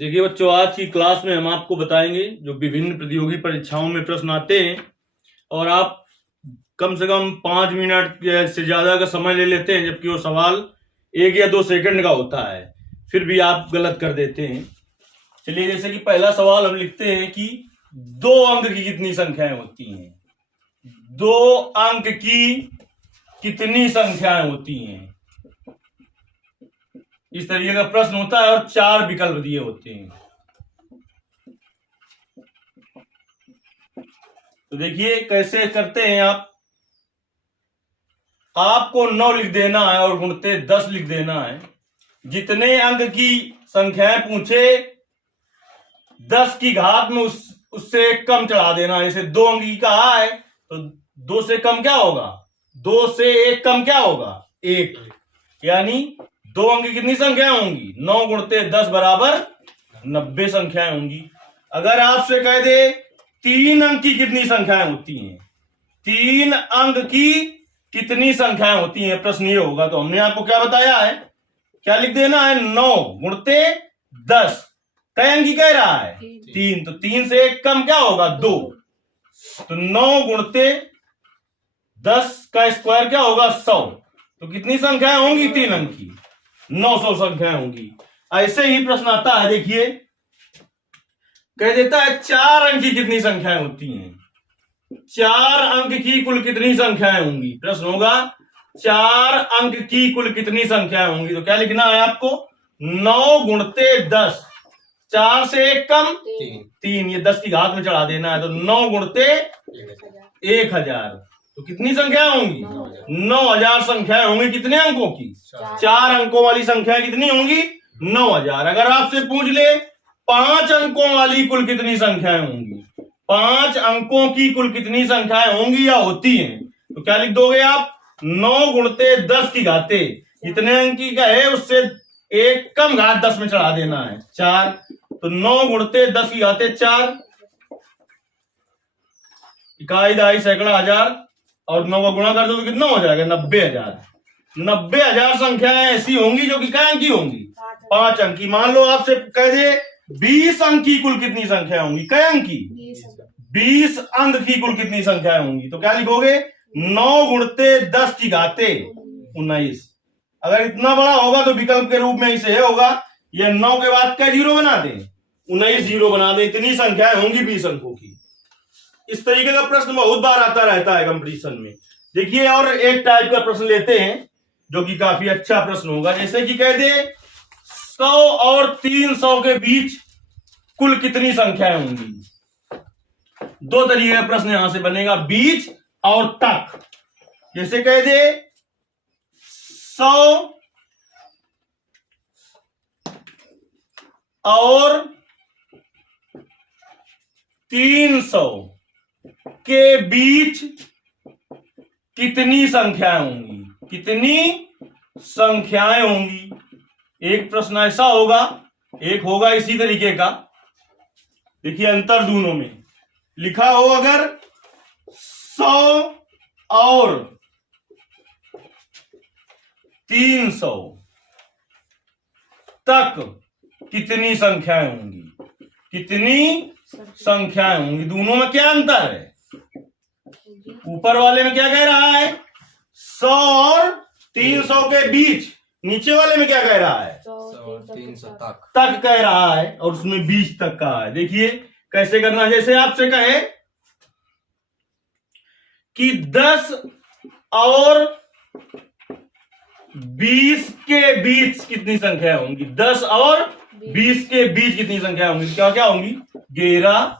देखिए बच्चों, आज की क्लास में हम आपको बताएंगे जो विभिन्न प्रतियोगी परीक्षाओं में प्रश्न आते हैं और आप कम से कम 5 मिनट से ज्यादा का समय ले लेते हैं, जबकि वो सवाल 1 या 2 सेकंड का होता है, फिर भी आप गलत कर देते हैं। चलिए, जैसे कि पहला सवाल हम लिखते हैं कि 2 अंक की कितनी संख्याएं होती हैं। 2 अंक की कितनी संख्याएं होती हैं, इस तरीके का प्रश्न होता है और 4 विकल्प दिए होते हैं। तो देखिए कैसे करते हैं आपको 9 लिख देना है और गुणते 10 लिख देना है। जितने अंक की संख्याएं पूछे 10 की घात में उससे कम चढ़ा देना है। जैसे 2 अंक की कहा है तो 2 से कम क्या होगा, 2 से 1 कम क्या होगा, 1। यानी 2 अंक की कितनी संख्याएं होंगी, 9 गुणते 10 बराबर 90 संख्याएं होंगी। अगर आपसे कह दे 3 अंक की कितनी संख्याएं होती हैं, 3 अंक की कितनी संख्याएं होती हैं, प्रश्न ये होगा। तो हमने आपको क्या बताया है, क्या लिख देना है, 9 गुणते 10। कई अंक की कह रहा है, 3। तो 3 से 1 कम क्या होगा, 2। तो 9 गुणते 10 का स्क्वायर क्या होगा, 100। तो कितनी संख्याएं होंगी, 3 अंक की 900 संख्याएं होंगी। ऐसे ही प्रश्न आता है, देखिए कह देता है 4 अंक की कितनी संख्याएं होती हैं, 4 अंक की कुल कितनी संख्याएं होंगी। प्रश्न होगा 4 अंक की कुल कितनी संख्याएं होंगी। तो क्या लिखना है आपको, 9 गुणते 10, 4 से 1 कम 3, ये 10 की घात में चढ़ा देना है। तो 9 गुणते 1000, तो कितनी संख्याएं होंगी, 9000 संख्याएं होंगी। कितने अंकों की, 4 अंकों वाली संख्या कितनी होंगी, 9000। अगर आपसे पूछ ले 5 अंकों वाली कुल कितनी संख्याएं होंगी, 5 अंकों की कुल कितनी संख्याएं होंगी या होती हैं, तो क्या लिख दोगे आप, 9 गुणते 10 की घाते, जितने अंक की का है उससे 1 कम घात 10 में चढ़ा देना है, 4। तो 9 गुणते 10 की घाते 4, इकाई दहाई सैकड़ा हजार, और 9 का गुणा कर दो तो कितना हो जाएगा, 90,000। 90,000 संख्याएं ऐसी होंगी जो कि क्या अंक की होंगी, 5 अंक की। मान लो आपसे कह दे 20 अंक की कुल कितनी संख्या होंगी, कै अंक की, 20 अंक की कुल कितनी संख्या होंगी। तो क्या लिखोगे, 9 गुणते 10 की घाते 19। अगर इतना बड़ा होगा तो विकल्प के रूप में इसे होगा, ये 9 के बाद क्या जीरो बना दें, 19 जीरो बना दें। इतनी संख्याएं होंगी 20 अंकों की। इस तरीके का प्रश्न बहुत बार आता रहता है कंपटीशन में। देखिए और एक टाइप का प्रश्न लेते हैं जो कि काफी अच्छा प्रश्न होगा। जैसे कि कह दे 100 और 300 के बीच कुल कितनी संख्याएं होंगी। 2 तरीके का प्रश्न यहां से बनेगा, बीच और तक। जैसे कह दे 100 और 300 के बीच कितनी संख्याएं होंगी, कितनी संख्याएं होंगी। एक प्रश्न ऐसा होगा, एक होगा इसी तरीके का। देखिए अंतर दोनों में लिखा हो, अगर 100 और 300 तक कितनी संख्याएं होंगी, कितनी संख्याएं होंगी। दोनों में क्या अंतर है, ऊपर वाले में क्या कह रहा है, 100 और 300 के बीच, नीचे वाले में क्या कह रहा है, 300 तक कह रहा है, और उसमें बीच तक का है। देखिए कैसे करना है, जैसे आपसे कहे कि 10 और 20 के बीच कितनी संख्या होंगी, 10 और 20 के बीच कितनी संख्या होंगी। क्या क्या होंगी, 11,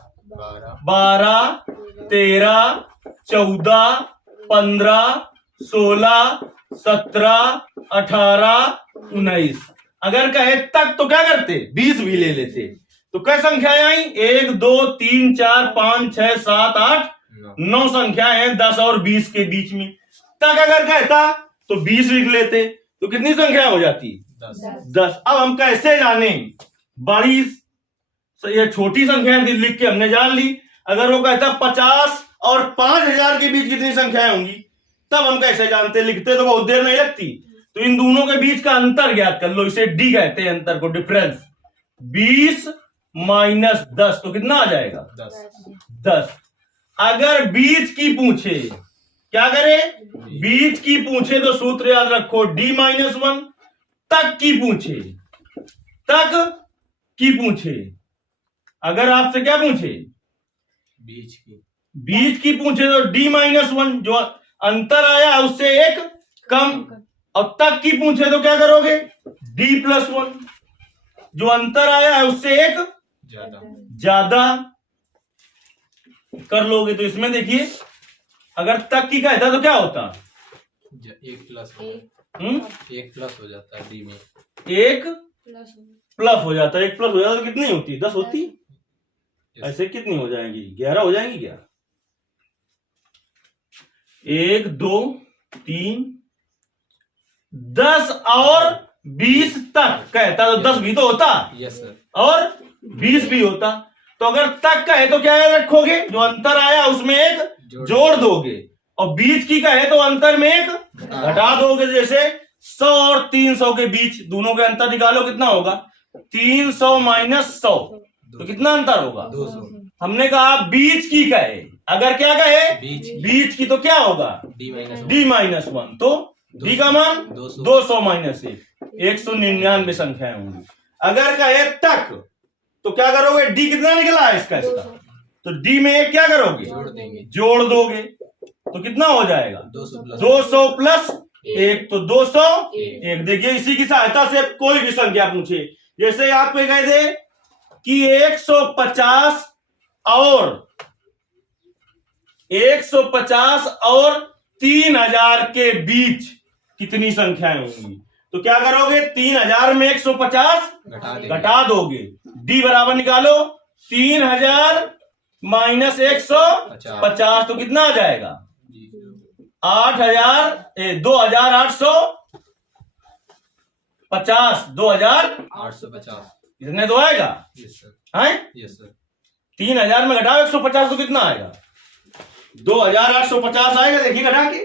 12, 13, 14, 15, 16, 17, 18, 19। अगर कहे तक तो क्या करते, 20 भी ले लेते। तो कई संख्याएं आई, 1 2 3 4 5 6 7 8 9 संख्याएं हैं 10 और 20 के बीच में। तक अगर कहता तो 20 लिख लेते, तो कितनी संख्या हो जाती, 10। अब हम कैसे जाने, बड़ी ये छोटी संख्या लिख के हमने जान ली। अगर वो कहता 50 और 5000 के बीच कितनी संख्याएं होंगी, तब हम कैसे जानते, लिखते तो बहुत देर नहीं लगती। तो इन दोनों के बीच का अंतर ज्ञात कर लो, इसे डी कहते हैं अंतर को, डिफरेंस। 20 माइनस 10 तो कितना आ जाएगा? 10। अगर बीच की पूछे, क्या करे? बीच की पूछे तो सूत्र याद रखो, D-1। तक की पूछे, तक की पूछे, अगर आपसे क्या पूछे? बीच की पूछे तो D-1, जो अंतर आया उससे एक कम। और तक की पूछे तो क्या करोगे? D+1, जो अंतर आया है उससे एक ज्यादा कर लोगे। तो इसमें देखिए, अगर तक की कहता तो क्या होता? 1 प्लस हो जाता है डी में, 1 प्लस हो जाता है। 1 प्लस हो जाता तो कितनी होती? 10 होती। ऐसे कितनी हो जाएंगी? 11 हो जाएंगी क्या? 1 2 3 10 और 20 तक कहता तो 10 भी तो होता। Yes sir. और 20 भी होता। तो अगर तक का है तो क्या याद रखोगे? जो अंतर आया उसमें एक जोड़ दोगे, और बीच की का है तो अंतर में एक घटा दोगे। जैसे 100 और 300 के बीच, दोनों के अंतर निकालो, कितना होगा? 300 माइनस 100 तो कितना अंतर होगा? 200। हमने कहा बीच की का है, अगर क्या का है? बीच की तो क्या होगा? D-1। तो D का मान 200 माइनस 199 संख्याएं होंगी। अगर कहे तक तो क्या करोगे? D कितना निकला है इसका? तो D में एक क्या करोगे? जोड़ दोगे तो कितना हो जाएगा? 200 प्लस 1 तो 201। देखिए, इसी की सहायता से कोई भी संख्या पूछे, जैसे आपको कह दे कि 150 और 3000 के बीच कितनी संख्याएं होंगी? तो क्या करोगे? 3000 में 150 घटा दोगे। D बराबर निकालो, 3000 माइनस 150 तो कितना आ जाएगा? 2850 इतने तो आएगा। Yes sir. 3000 में घटाओ 150 तो कितना आएगा? 2850 आएगा। देखिए घटा के,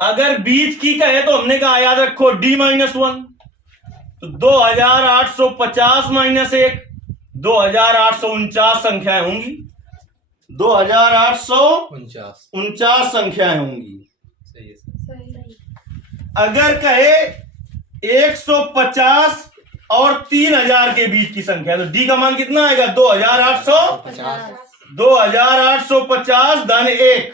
अगर बीच की कहे तो हमने कहा याद रखो D-1, तो 2850 माइनस 1 2849 संख्याएं होंगी। 2849 संख्याएं होंगी। सही है सर। अगर कहे 150 और 3000 के बीच की संख्या, तो D का मान कितना आएगा? 2850 धन 1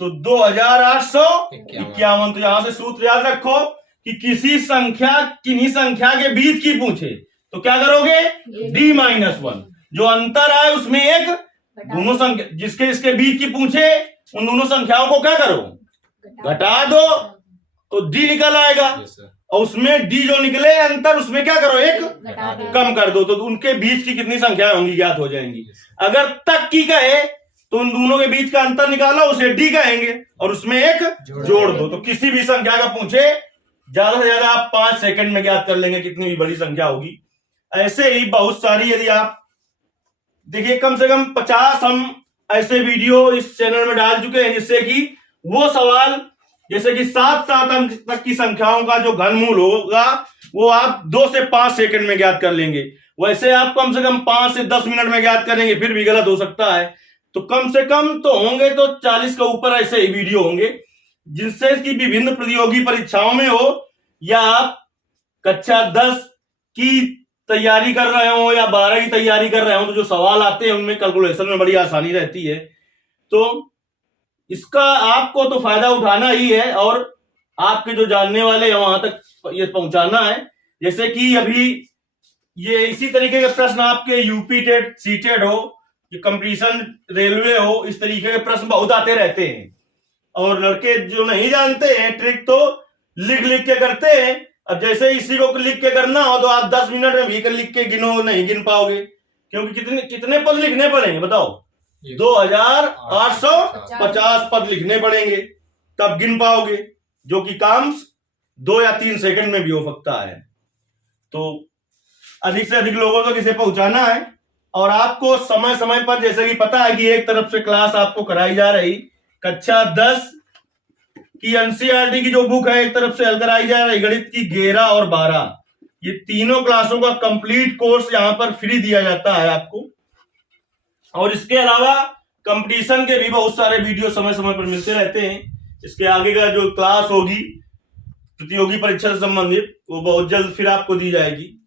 तो 2851। तो यहां से सूत्र याद रखो कि किन्हीं संख्या के बीच की पूछे तो क्या करोगे? D-1, जो अंतर आए उसमें एक, दोनों संख्या जिसके इसके बीच की पूछे उन दोनों संख्याओं को क्या करो? घटा दो तो D निकल आएगा। और उसमें D जो निकले अंतर, उसमें क्या करो? एक कम कर दो, तो उनके बीच की कितनी संख्याएं होंगी ज्ञात हो जाएंगी। अगर तक की कहे तो उन दोनों के बीच का अंतर निकालो, उसे D कहेंगे, और उसमें एक जोड़ दो। तो किसी भी संख्या का पूछे, ज्यादा से ज्यादा आप 5 सेकंड में ज्ञात कर लेंगे कितनी भी बड़ी संख्या होगी। ऐसे ही बहुत सारी, यदि आप देखिए, कम से कम 50 हम ऐसे वीडियो इस चैनल में डाल चुके हैं, जिससे कि वो सवाल जैसे कि 7 अंक तक की संख्याओं का जो घनमूल होगा वो आप 2 से 5 सेकंड में ज्ञात कर लेंगे। वैसे आप कम से कम 5 से 10 मिनट में ज्ञात करेंगे, फिर भी गलत हो सकता है। तो कम से कम तो होंगे तो 40 के ऊपर ऐसे ही वीडियो होंगे, जिनसे कि विभिन्न प्रतियोगी परीक्षाओं में हो, या आप कक्षा 10 की तैयारी कर रहे हो या 12 की तैयारी कर रहे हो, तो जो सवाल आते हैं उनमें कैलकुलेशन में बड़ी आसानी रहती है। तो इसका आपको तो फायदा उठाना ही है, और आपके जो जानने वाले हैं वहां तक ये पहुंचाना है। जैसे कि अभी ये इसी तरीके के प्रश्न आपके यूपी टेट, सीटेट हो, कंपटीशन रेलवे हो, इस तरीके के प्रश्न बहुत आते रहते हैं। और लड़के जो नहीं जानते हैं ट्रिक, तो लिख के करते हैं। अब जैसे इसी को लिख के करना हो तो आप 10 मिनट में भी लिख के गिनो, नहीं गिन पाओगे, क्योंकि कितने पद लिखने पड़ेंगे बताओ? 2850 पद लिखने पड़ेंगे, तब गिन पाओगे, जो कि काम 2 या 3 सेकंड में भी हो सकता है। तो अधिक से अधिक लोगों तक इसे पहुंचाना है। और आपको समय समय पर, जैसे कि पता है कि एक तरफ से क्लास आपको कराई जा रही, कक्षा 10 कि एनसीईआरटी की जो बुक है एक तरफ से हल कराई जा रही, गणित की 11 और 12, ये तीनों क्लासों का कंप्लीट कोर्स यहाँ पर फ्री दिया जाता है आपको। और इसके अलावा कंपटीशन के भी बहुत सारे वीडियो समय समय पर मिलते रहते हैं। इसके आगे का जो क्लास होगी प्रतियोगी परीक्षा से संबंधित वो बहुत जल्द फिर आपको दी जाएगी।